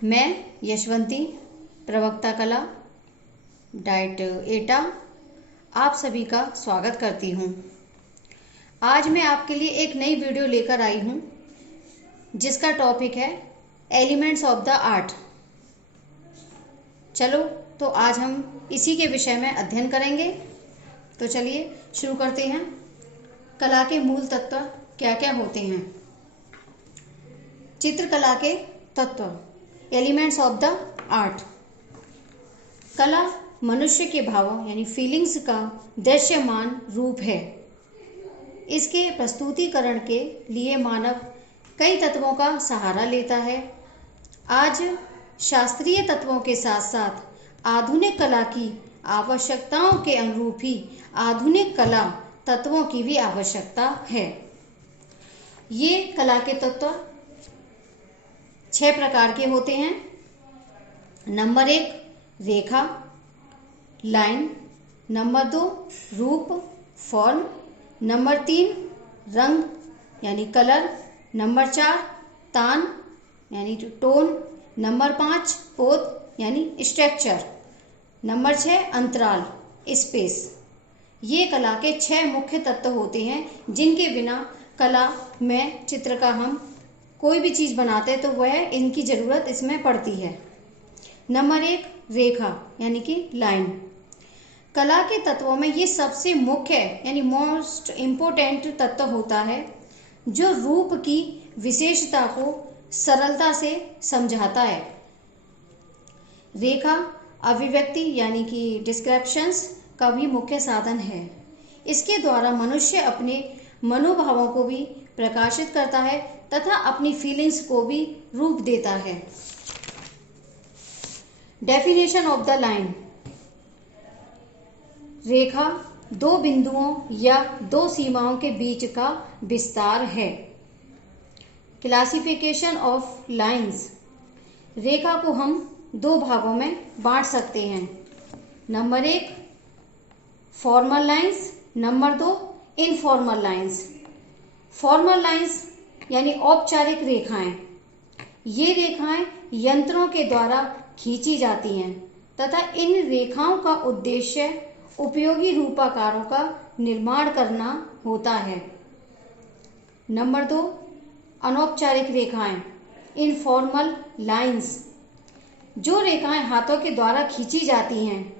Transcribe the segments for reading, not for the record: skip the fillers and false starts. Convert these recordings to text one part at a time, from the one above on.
मैं यशवंती, प्रवक्ता कला, डाइट एटा, आप सभी का स्वागत करती हूँ। आज मैं आपके लिए एक नई वीडियो लेकर आई हूँ जिसका टॉपिक है एलिमेंट्स ऑफ द आर्ट। चलो तो आज हम इसी के विषय में अध्ययन करेंगे। तो चलिए शुरू करते हैं। कला के मूल तत्व क्या क्या होते हैं? चित्रकला के तत्व, एलिमेंट्स ऑफ द आर्ट। कला मनुष्य के भावों यानी फीलिंग्स का दृश्यमान रूप है। इसके प्रस्तुतिकरण के लिए मानव कई तत्वों का सहारा लेता है। आज शास्त्रीय तत्वों के साथ साथ आधुनिक कला की आवश्यकताओं के अनुरूप ही आधुनिक कला तत्वों की भी आवश्यकता है। ये कला के तत्व 6 प्रकार के होते हैं। नंबर 1 रेखा, लाइन। नंबर 2 रूप, फॉर्म। नंबर 3 रंग यानी कलर। नंबर 4 तान यानी टोन। नंबर 5 पोत यानी स्ट्रक्चर। नंबर 6 अंतराल, स्पेस। ये कला के 6 मुख्य तत्व होते हैं जिनके बिना कला में चित्र का हम कोई भी चीज़ बनाते हैं तो वह इनकी ज़रूरत इसमें पड़ती है। नंबर 1 रेखा यानी कि लाइन। कला के तत्वों में ये सबसे मुख्य यानी मोस्ट इम्पोर्टेंट तत्व होता है जो रूप की विशेषता को सरलता से समझाता है। रेखा अभिव्यक्ति यानी कि डिस्क्रिप्शंस का भी मुख्य साधन है। इसके द्वारा मनुष्य अपने मनोभावों को भी प्रकाशित करता है तथा अपनी फीलिंग्स को भी रूप देता है। Definition of the line. रेखा 2 बिंदुओं या 2 सीमाओं के बीच का विस्तार है। Classification of lines. रेखा को हम 2 भागों में बांट सकते हैं। Number 1 formal lines, number 2 informal lines. Formal lines यानी औपचारिक रेखाएं। ये रेखाएं यंत्रों के द्वारा खींची जाती हैं तथा इन रेखाओं का उद्देश्य उपयोगी रूपाकारों का निर्माण करना होता है। नंबर 2 अनौपचारिक रेखाएं, इनफॉर्मल लाइंस। जो रेखाएं हाथों के द्वारा खींची जाती हैं,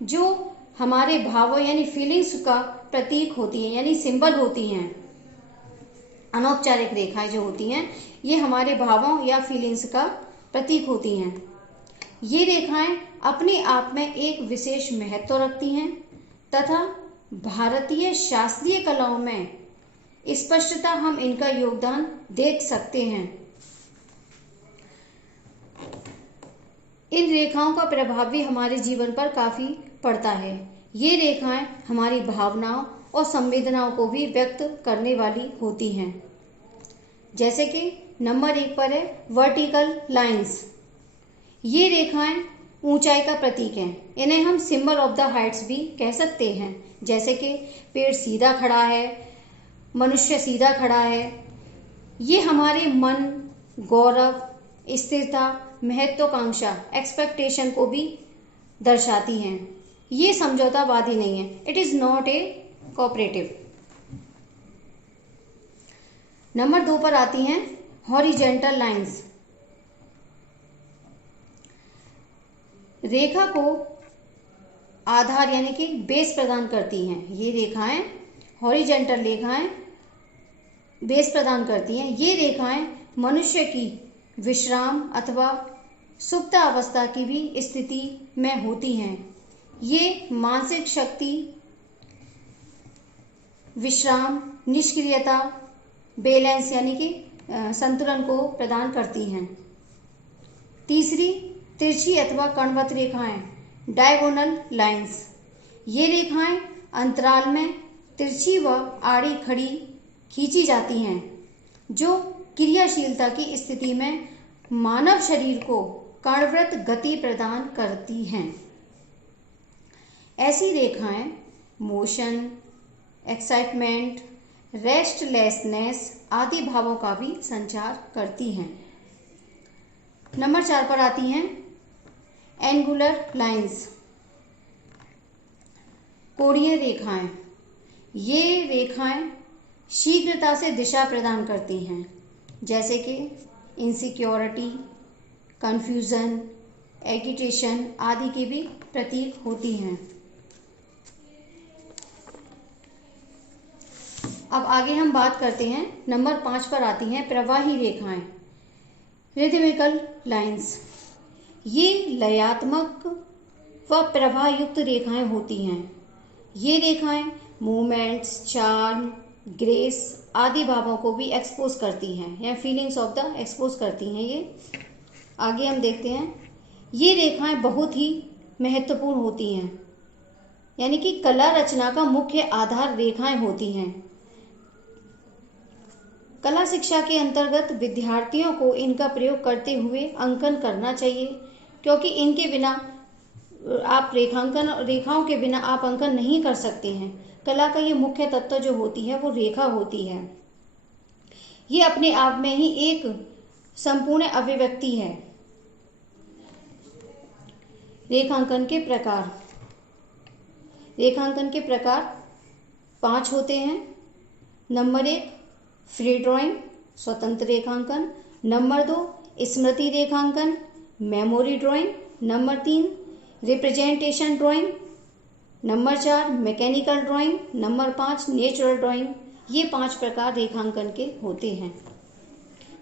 जो हमारे भावों यानी फीलिंग्स का प्रतीक होती हैं यानी सिंबल होती हैं। अनौपचारिक रेखाएं जो होती हैं ये हमारे भावों या फीलिंग्स का प्रतीक होती हैं। ये रेखाएं अपने आप में एक विशेष महत्व रखती हैं तथा भारतीय शास्त्रीय कलाओं में स्पष्टता हम इनका योगदान देख सकते हैं। इन रेखाओं का प्रभाव भी हमारे जीवन पर काफी पड़ता है। ये रेखाएं हमारी भावनाओं और संवेदनाओं को भी व्यक्त करने वाली होती हैं। जैसे कि नंबर 1 पर है वर्टिकल लाइंस। ये रेखाएं ऊंचाई का प्रतीक हैं। इन्हें हम सिंबल ऑफ द हाइट्स भी कह सकते हैं। जैसे कि पेड़ सीधा खड़ा है, मनुष्य सीधा खड़ा है। ये हमारे मन, गौरव, स्थिरता, महत्वाकांक्षा, एक्सपेक्टेशन को भी दर्शाती हैं। ये समझौतावादी नहीं है। It is not a cooperative. Number 2 पर आती हैं हॉरिजेंटल लाइंस। रेखा को आधार यानी कि बेस प्रदान करती हैं। ये रेखाएं हॉरिजेंटल रेखाएं बेस प्रदान करती हैं। ये रेखाएं मनुष्य की विश्राम अथवा सुप्त अवस्था की भी स्थिति में होती हैं। ये मानसिक शक्ति, विश्राम, निष्क्रियता, बैलेंस यानी कि संतुलन को प्रदान करती हैं। तीसरी तिरछी अथवा कणवत रेखाएं, डायगोनल लाइंस। ये रेखाएं अंतराल में तिरछी व आड़ी खड़ी खींची जाती हैं जो क्रियाशीलता की स्थिति में मानव शरीर को कणवृत्त गति प्रदान करती हैं। ऐसी रेखाएं मोशन, एक्साइटमेंट, रेस्टलेसनेस आदि भावों का भी संचार करती हैं। नंबर 4 पर आती हैं एंगुलर लाइंस, कोणीय रेखाएं। ये रेखाएं शीघ्रता से दिशा प्रदान करती हैं, जैसे कि इनसिक्योरिटी, कंफ्यूजन, एगिटेशन आदि की भी प्रतीक होती हैं। अब आगे हम बात करते हैं, नंबर 5 पर आती हैं प्रवाही रेखाएं, रिदमिकल लाइंस। ये लयात्मक व प्रवाहयुक्त रेखाएं होती हैं। ये रेखाएं मूवमेंट्स, चार्म, ग्रेस आदि भावों को भी एक्सपोज करती हैं या फीलिंग्स ऑफ द एक्सपोज करती हैं। ये आगे हम देखते हैं, ये रेखाएं बहुत ही महत्वपूर्ण होती हैं, यानी कि कला रचना का मुख्य आधार रेखाएं होती हैं। कला शिक्षा के अंतर्गत विद्यार्थियों को इनका प्रयोग करते हुए अंकन करना चाहिए, क्योंकि इनके बिना आप रेखाओं के बिना आप अंकन नहीं कर सकते हैं। कला का ये मुख्य तत्व जो होती है वो रेखा होती है। ये अपने आप में ही एक संपूर्ण अभिव्यक्ति है। रेखांकन के प्रकार, रेखांकन के प्रकार 5 होते हैं। नंबर 1 फ्री ड्राइंग, स्वतंत्र रेखांकन। नंबर 2 स्मृति रेखांकन, memory drawing. Number 3 representation drawing. Number 4 mechanical drawing. Number 5 natural drying. ये 5 प्रकार रेखांकन के होते हैं।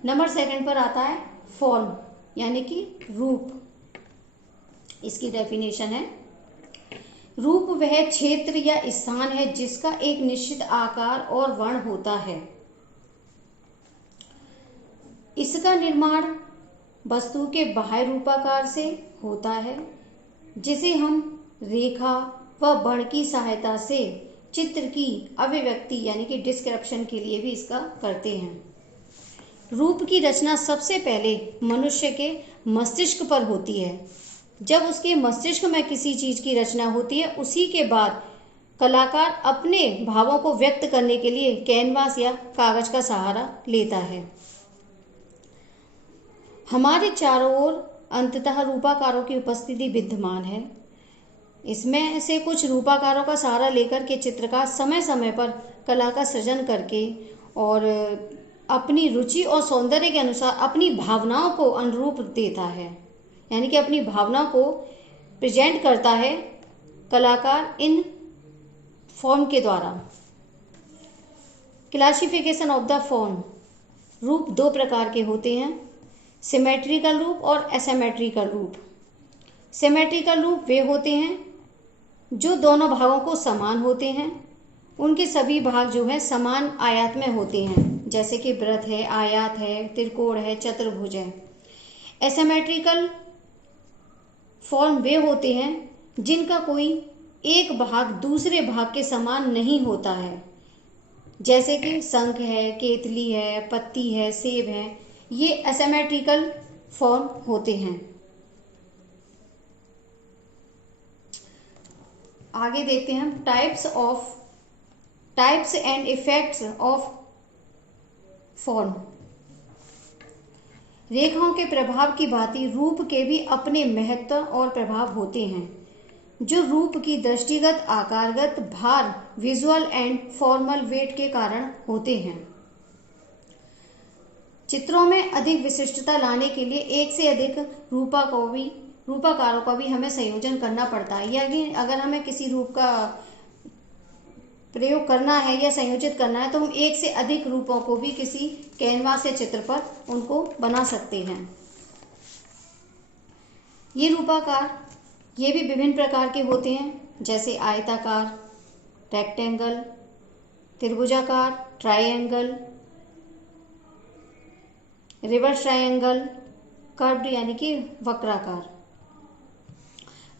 नंबर 2 पर आता है फॉर्म, यानी कि रूप। इसकी डेफिनेशन है, रूप वह क्षेत्र या स्थान है जिसका एक निश्चित आकार और वर्ण होता है। इसका निर्माण वस्तु के बाह्य रूपाकार से होता है, जिसे हम रेखा व वर्ण की सहायता से चित्र की अभिव्यक्ति यानी कि डिस्क्रिप्शन के लिए भी इसका करते हैं। रूप की रचना सबसे पहले मनुष्य के मस्तिष्क पर होती है। जब उसके मस्तिष्क में किसी चीज की रचना होती है, उसी के बाद कलाकार अपने भावों को व्यक्त करने के लिए कैनवास या कागज का सहारा लेता है। हमारे चारों ओर अंततः रूपाकारों की उपस्थिति विद्यमान है। इसमें से कुछ रूपाकारों का सहारा लेकर के चित्रकार समय समय पर कला का सृजन करके और अपनी रुचि और सौंदर्य के अनुसार अपनी भावनाओं को अनुरूप देता है, यानी कि अपनी भावनाओं को प्रेजेंट करता है कलाकार इन फॉर्म के द्वारा। क्लासिफिकेशन ऑफ द फॉर्म, रूप 2 प्रकार के होते हैं, सिमेट्रिकल रूप और एसिमेट्रिकल रूप। सिमेट्रिकल रूप वे होते हैं जो दोनों भागों को समान होते हैं। उनके सभी भाग जो है समान आयात में होते हैं, जैसे कि वृत्त है, आयत है, त्रिकोण है, चतुर्भुज है। एसिमेट्रिकल फॉर्म वे होते हैं जिनका कोई एक भाग दूसरे भाग के समान नहीं होता है, जैसे कि शंख है, केतली है, पत्ती है, सेब है। ये एसिमेट्रिकल फॉर्म होते हैं। आगे देखते हैं हम types and effects of form. रेखाओं के प्रभाव की भांति रूप के भी अपने महत्व और प्रभाव होते हैं, जो रूप की दृष्टिगत, आकारगत, भार, विजुअल एंड फॉर्मल वेट के कारण होते हैं। चित्रों में अधिक विशिष्टता लाने के लिए एक से अधिक रूपाकारों का भी हमें संयोजन करना पड़ता है। यानी अगर हमें किसी रूप का प्रयोग करना है या संयोजित करना है तो हम एक से अधिक रूपों को भी किसी कैनवास या चित्र पर उनको बना सकते हैं। ये रूपाकार ये भी विभिन्न प्रकार के होते हैं, जैसे आयताकार, रेक्टेंगल, त्रिभुजाकार, ट्रायंगल, रिवर्स ट्रायंगल, कर्व्ड यानी कि वक्राकार।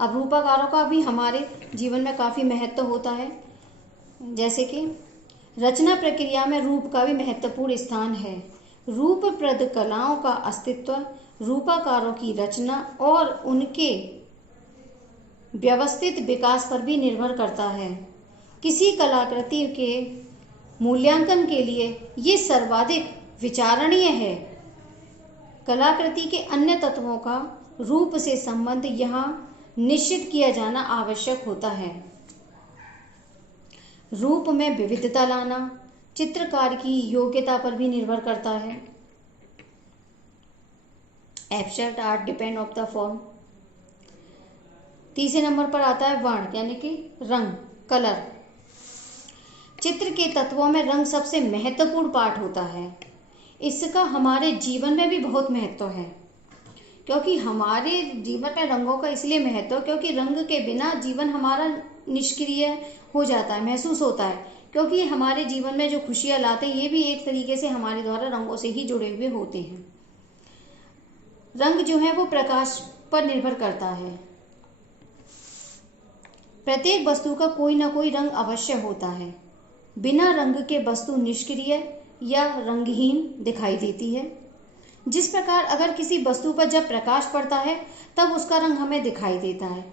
अब रूपाकारों का भी हमारे जीवन में काफ़ी महत्व होता है, जैसे कि रचना प्रक्रिया में रूप का भी महत्वपूर्ण स्थान है। रूपप्रद कलाओं का अस्तित्व रूपाकारों की रचना और उनके व्यवस्थित विकास पर भी निर्भर करता है। किसी कलाकृति के मूल्यांकन के लिए ये सर्वाधिक विचारणीय है कलाकृति के अन्य तत्वों का रूप से संबंध यहाँ निश्चित किया जाना आवश्यक होता है। रूप में विविधता लाना चित्रकार की योग्यता पर भी निर्भर करता है। Abstract art depend of the form. तीसरे नंबर पर आता है वर्ण यानी कि रंग, कलर। चित्र के तत्वों में रंग सबसे महत्वपूर्ण पार्ट होता है। इसका हमारे जीवन में भी बहुत महत्व है, क्योंकि हमारे जीवन में रंगों का इसलिए महत्व क्योंकि रंग के बिना जीवन हमारा निष्क्रिय हो जाता है, महसूस होता है, क्योंकि हमारे जीवन में जो खुशियाँ लाते हैं ये भी एक तरीके से हमारे द्वारा रंगों से ही जुड़े हुए होते हैं। रंग जो है वो प्रकाश पर निर्भर करता है। प्रत्येक वस्तु का कोई ना कोई रंग अवश्य होता है। बिना रंग के वस्तु निष्क्रिय या रंगहीन दिखाई देती है। जिस प्रकार अगर किसी वस्तु पर जब प्रकाश पड़ता है तब उसका रंग हमें दिखाई देता है,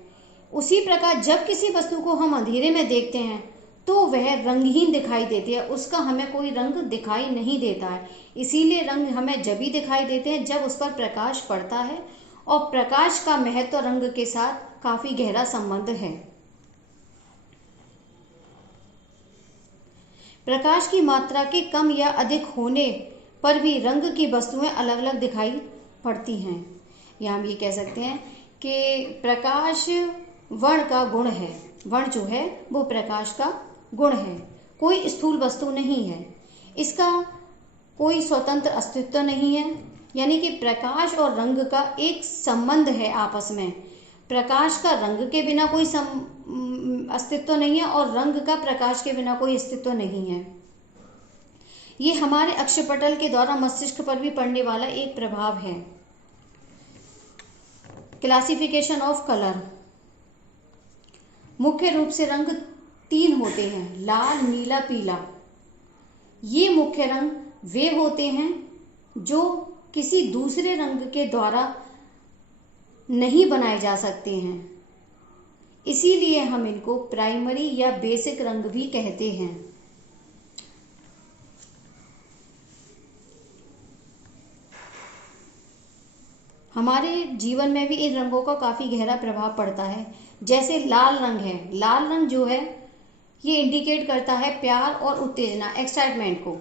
उसी प्रकार जब किसी वस्तु को हम अंधेरे में देखते हैं तो वह रंगहीन दिखाई देती है, उसका हमें कोई रंग दिखाई नहीं देता है। इसीलिए रंग हमें जब भी दिखाई देते हैं जब उस पर प्रकाश पड़ता है, और प्रकाश का महत्व रंग के साथ काफी गहरा संबंध है। प्रकाश की मात्रा के कम या अधिक होने पर भी रंग की वस्तुएं अलग अलग दिखाई पड़ती हैं। या हम ये कह सकते हैं कि प्रकाश वर्ण का गुण है। वर्ण जो है वो प्रकाश का गुण है, कोई स्थूल वस्तु नहीं है, इसका कोई स्वतंत्र अस्तित्व नहीं है। यानी कि प्रकाश और रंग का एक संबंध है आपस में। प्रकाश का रंग के बिना कोई अस्तित्व नहीं है और रंग का प्रकाश के बिना कोई अस्तित्व नहीं है। ये हमारे अक्षपटल के द्वारा मस्तिष्क पर भी पड़ने वाला एक प्रभाव है। Classification of colour. मुख्य रूप से रंग 3 होते हैं, लाल, नीला, पीला। ये मुख्य रंग वे होते हैं जो किसी दूसरे रंग के द्वारा नहीं बनाए जा सकते हैं, इसीलिए हम इनको प्राइमरी या बेसिक रंग भी कहते हैं। हमारे जीवन में भी इन रंगों का काफी गहरा प्रभाव पड़ता है। जैसे लाल रंग है, लाल रंग जो है ये इंडिकेट करता है प्यार और उत्तेजना, एक्साइटमेंट को।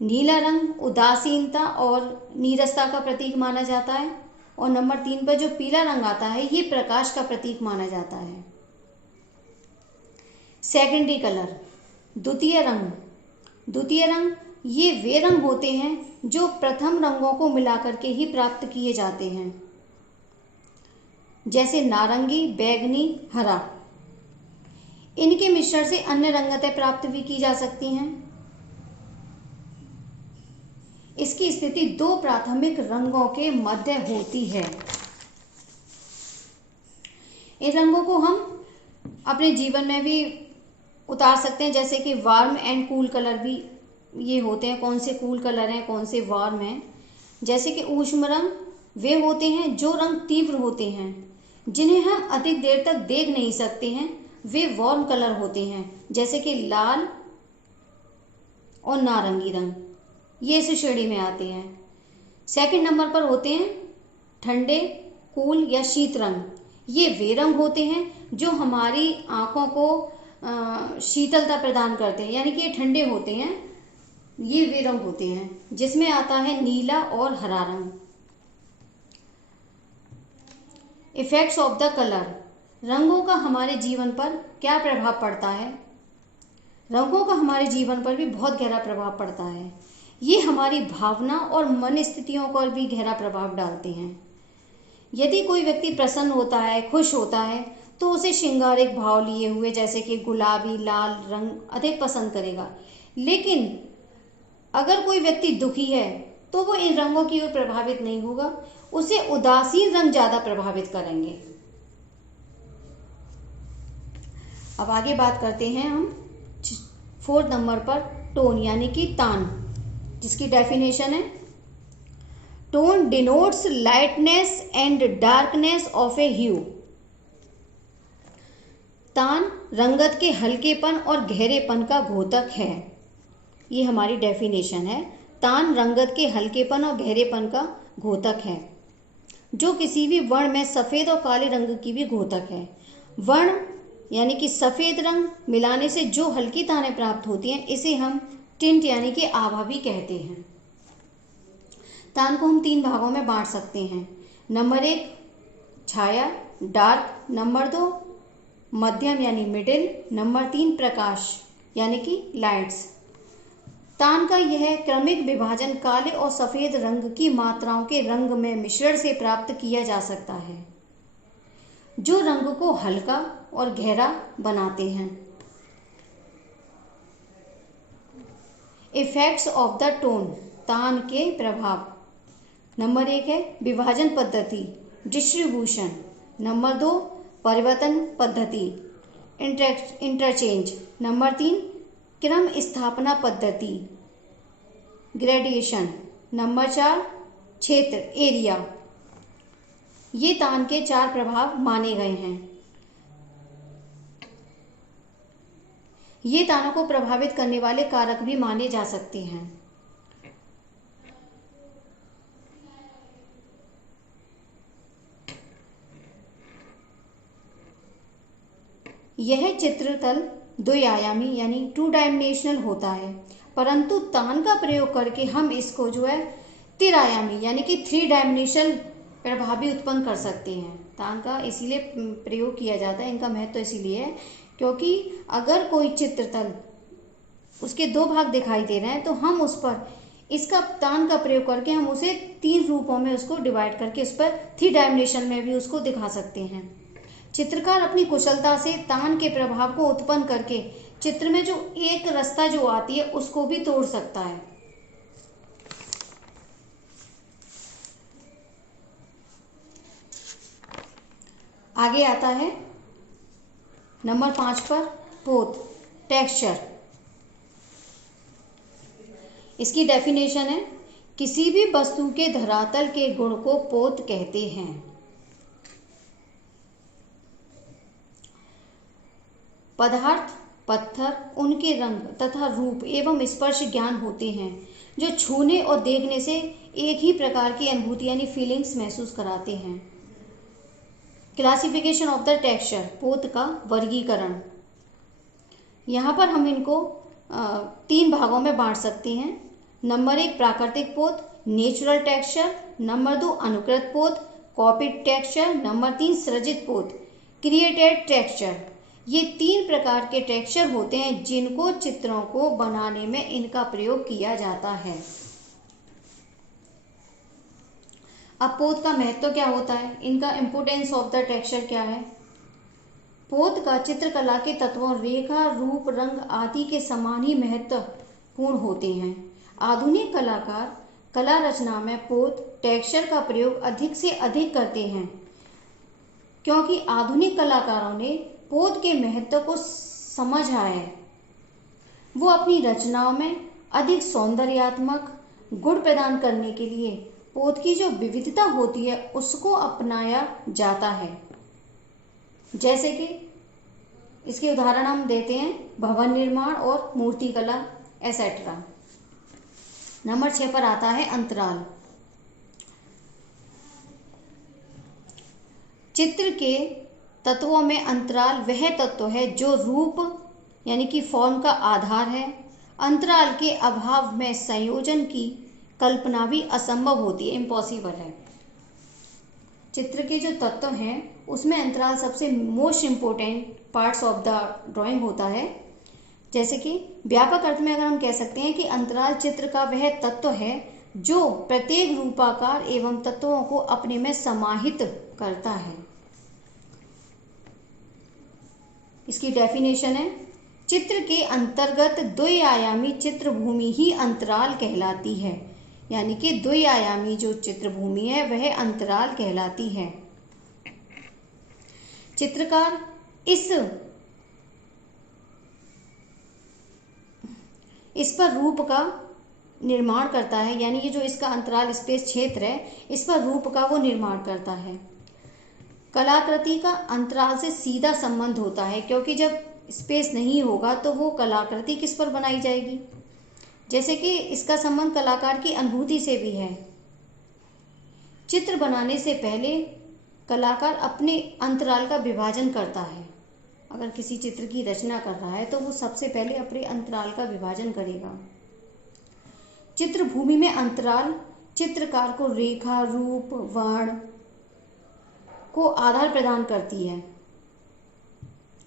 नीला रंग उदासीनता और नीरसता का प्रतीक माना जाता है। और नंबर 3 पर जो पीला रंग आता है ये प्रकाश का प्रतीक माना जाता है। सेकेंडरी कलर, द्वितीय रंग। द्वितीय रंग ये वे रंग होते हैं जो प्रथम रंगों को मिलाकर के ही प्राप्त किए जाते हैं, जैसे नारंगी, बैंगनी, हरा। इनके मिश्रण से अन्य रंगतें प्राप्त भी की जा सकती हैं। इसकी स्थिति 2 प्राथमिक रंगों के मध्य होती है। इन रंगों को हम अपने जीवन में भी उतार सकते हैं, जैसे कि वार्म एंड कूल कलर भी ये होते हैं। कौन से कूल कलर हैं, कौन से वार्म हैं। जैसे कि ऊष्म रंग वे होते हैं जो रंग तीव्र होते हैं, जिन्हें हम अधिक देर तक देख नहीं सकते हैं, वे वार्म कलर होते हैं। जैसे कि लाल और नारंगी रंग, ये इस श्रेणी में आते हैं। सेकंड नंबर पर होते हैं ठंडे, कूल या शीत रंग। ये वे रंग होते हैं जो हमारी आंखों को शीतलता प्रदान करते हैं, यानी कि ये ठंडे होते हैं। ये वे रंग होते हैं जिसमें आता है नीला और हरा रंग। Effects of the colour. रंगों का हमारे जीवन पर क्या प्रभाव पड़ता है? रंगों का हमारे जीवन पर भी बहुत गहरा प्रभाव पड़ता है। ये हमारी भावना और मन स्थितियों पर भी गहरा प्रभाव डालते हैं। यदि कोई व्यक्ति प्रसन्न होता है, खुश होता है, तो उसे श्रृंगारिक भाव लिए हुए जैसे कि गुलाबी, लाल रंग अधिक पसंद करेगा। लेकिन अगर कोई व्यक्ति दुखी है तो वो इन रंगों की ओर प्रभावित नहीं होगा, उसे उदासीन रंग ज्यादा प्रभावित करेंगे। अब आगे बात करते हैं हम 4 नंबर पर टोन यानी कि तान, जिसकी डेफिनेशन है tone denotes lightness and darkness of a hue. तान रंगत के हल्केपन और गहरेपन का द्योतक है। ये हमारी डेफिनेशन है तान रंगत के हल्केपन और गहरेपन का घोतक है, जो किसी भी वर्ण में सफ़ेद और काले रंग की भी घोतक है। वर्ण यानी कि सफ़ेद रंग मिलाने से जो हल्की तानें प्राप्त होती हैं, इसे हम टिंट यानी कि आभा भी कहते हैं। तान को हम 3 भागों में बांट सकते हैं। नंबर 1 छाया डार्क, नंबर 2 मध्यम यानी मिडिल, नंबर 3 प्रकाश यानी कि लाइट्स। तान का यह क्रमिक विभाजन काले और सफ़ेद रंग की मात्राओं के रंग में मिश्रण से प्राप्त किया जा सकता है, जो रंग को हल्का और गहरा बनाते हैं। इफेक्ट्स ऑफ द टोन, तान के प्रभाव। नंबर 1 है विभाजन पद्धति डिस्ट्रीब्यूशन, नंबर 2 परिवर्तन पद्धति इंटरचेंज, नंबर 3 क्रम स्थापना पद्धति ग्रेडिएशन, नंबर 4 क्षेत्र एरिया। ये तान के 4 प्रभाव माने गए हैं। ये तानों को प्रभावित करने वाले कारक भी माने जा सकते हैं। यह चित्रतल द्विआयामी यानी 2 डायमेंशनल होता है, परंतु तान का प्रयोग करके हम इसको जो है त्रिआयामी यानी कि 3 डायमेंशनल प्रभाव भी उत्पन्न कर सकते हैं। तान का इसीलिए प्रयोग किया जाता है, इनका महत्व इसीलिए है क्योंकि अगर कोई चित्रतल उसके 2 भाग दिखाई दे रहे हैं तो हम उस पर इसका तान का प्रयोग करके हम उसे 3 रूपों में उसको डिवाइड करके उस पर 3 डायमेंशन में भी उसको दिखा सकते हैं। चित्रकार अपनी कुशलता से तान के प्रभाव को उत्पन्न करके चित्र में जो एक रास्ता जो आती है उसको भी तोड़ सकता है। आगे आता है नंबर 5 पर पोत टेक्सचर। इसकी डेफिनेशन है किसी भी वस्तु के धरातल के गुण को पोत कहते हैं। पदार्थ पत्थर उनके रंग तथा रूप एवं स्पर्श ज्ञान होते हैं जो छूने और देखने से एक ही प्रकार की अनुभूति यानी फीलिंग्स महसूस कराते हैं। क्लासिफिकेशन ऑफ द टेक्सचर, पोत का वर्गीकरण। यहाँ पर हम इनको 3 भागों में बांट सकते हैं। नंबर 1 प्राकृतिक पोत नेचुरल टेक्सचर, नंबर 2 अनुकृत पोत कॉपीड टेक्सचर, नंबर 3 सृजित पोत क्रिएटेड टेक्सचर। ये 3 प्रकार के टेक्सचर होते हैं जिनको चित्रों को बनाने में इनका प्रयोग किया जाता है। अब पोत का महत्व क्या होता है, इनका इम्पोर्टेंस ऑफ द टेक्सचर क्या है। पोत का चित्रकला के तत्वों रेखा रूप रंग आदि के समान ही महत्वपूर्ण होते हैं। आधुनिक कलाकार कला रचना में पोत टेक्सचर का प्रयोग अधिक से अधिक करते हैं क्योंकि आधुनिक कलाकारों ने पोत के महत्व को समझ आया है। वो अपनी रचनाओं में अधिक सौंदर्यात्मक गुण प्रदान करने के लिए पोत की जो विविधता होती है उसको अपनाया जाता है। जैसे कि इसके उदाहरण हम देते हैं भवन निर्माण और मूर्तिकला एसेट्रा। नंबर 6 पर आता है अंतराल। चित्र के तत्वों में अंतराल वह तत्व है जो रूप यानी कि फॉर्म का आधार है। अंतराल के अभाव में संयोजन की कल्पना भी असंभव होती है, इम्पॉसिबल है। चित्र के जो तत्व हैं उसमें अंतराल सबसे most important parts of the drawing होता है। जैसे कि व्यापक अर्थ में अगर हम कह सकते हैं कि अंतराल चित्र का वह तत्व है जो प्रत्येक रूपाकार एवं तत्वों को अपने में समाहित करता है। इसकी डेफिनेशन है चित्र के अंतर्गत द्विआयामी चित्रभूमि ही अंतराल कहलाती है, यानी कि द्विआयामी जो चित्रभूमि है वह अंतराल कहलाती है। चित्रकार इस पर रूप का निर्माण करता है, यानी ये जो इसका अंतराल स्पेस क्षेत्र है इस पर रूप का वो निर्माण करता है। कलाकृति का अंतराल से सीधा संबंध होता है क्योंकि जब स्पेस नहीं होगा तो वो कलाकृति किस पर बनाई जाएगी। जैसे कि इसका संबंध कलाकार की अनुभूति से भी है। चित्र बनाने से पहले कलाकार अपने अंतराल का विभाजन करता है। अगर किसी चित्र की रचना कर रहा है तो वो सबसे पहले अपने अंतराल का विभाजन करेगा। चित्र भूमि में अंतराल चित्रकार को रेखा, रूप, वर्ण को आधार प्रदान करती है।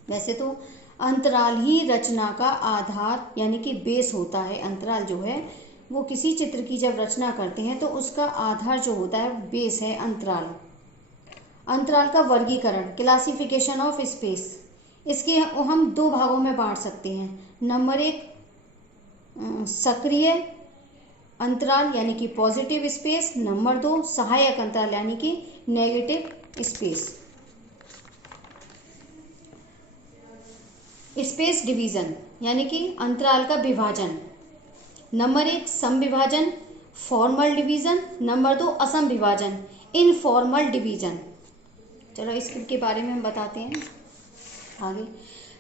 वैसे तो अंतराल ही रचना का आधार यानी कि बेस होता है। अंतराल जो है वो किसी चित्र की जब रचना करते हैं तो उसका आधार जो होता है बेस है अंतराल। अंतराल का वर्गीकरण, क्लासिफिकेशन ऑफ स्पेस, इसके हम दो भागों में बांट सकते हैं। नंबर 1 सक्रिय अंतराल यानी कि पॉजिटिव स्पेस, नंबर 2 सहायक अंतराल यानी कि नेगेटिव स्पेस। स्पेस डिवीजन यानी कि अंतराल का विभाजन। नंबर 1 सम विभाजन, फॉर्मल डिवीजन। नंबर 2 असम विभाजन, इनफॉर्मल डिवीजन। चलो इसके बारे में हम बताते हैं आगे।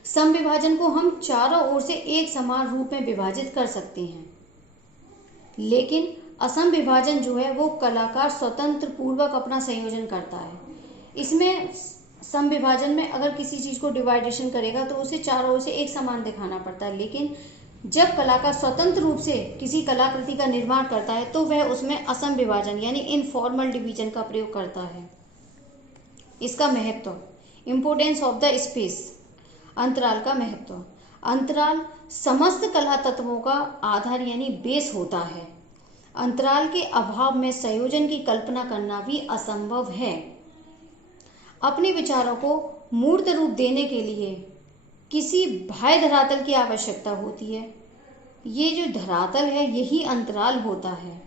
सम विभाजन को हम चारों ओर से एक समान रूप में विभाजित कर सकते हैं, लेकिन असम विभाजन जो है वो कलाकार स्वतंत्र पूर्वक अपना संयोजन करता है। इसमें सम विभाजन में अगर किसी चीज को डिवाइडेशन करेगा तो उसे चारों ओर से एक समान दिखाना पड़ता है, लेकिन जब कलाकार स्वतंत्र रूप से किसी कलाकृति का निर्माण करता है तो वह उसमें असम विभाजन यानी इनफॉर्मल डिवीजन का प्रयोग करता है। इसका महत्व, इम्पोर्टेंस ऑफ द स्पेस, अंतराल का महत्व। अंतराल समस्त कला तत्वों का आधार यानी बेस होता है। अंतराल के अभाव में संयोजन की कल्पना करना भी असंभव है। अपने विचारों को मूर्त रूप देने के लिए किसी बाह्य धरातल की आवश्यकता होती है। ये जो धरातल है यही अंतराल होता है।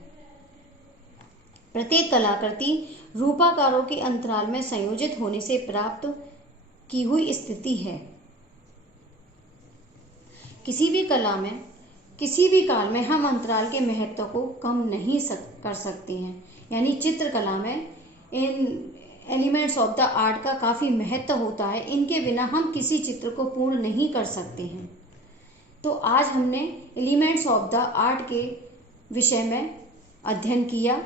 प्रत्येक कलाकृति रूपाकारों के अंतराल में संयोजित होने से प्राप्त की हुई स्थिति है। किसी भी कला में किसी भी काल में हम अंतराल के महत्व को कम नहीं कर सकते हैं। यानी चित्रकला में इन एलिमेंट्स ऑफ द आर्ट का काफ़ी महत्व होता है। इनके बिना हम किसी चित्र को पूर्ण नहीं कर सकते हैं। तो आज हमने एलिमेंट्स ऑफ द आर्ट के विषय में अध्ययन किया।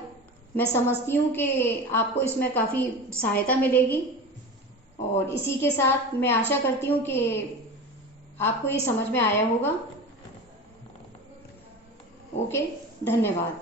मैं समझती हूँ कि आपको इसमें काफ़ी सहायता मिलेगी, और इसी के साथ मैं आशा करती हूँ कि आपको ये समझ में आया होगा। ओके, धन्यवाद।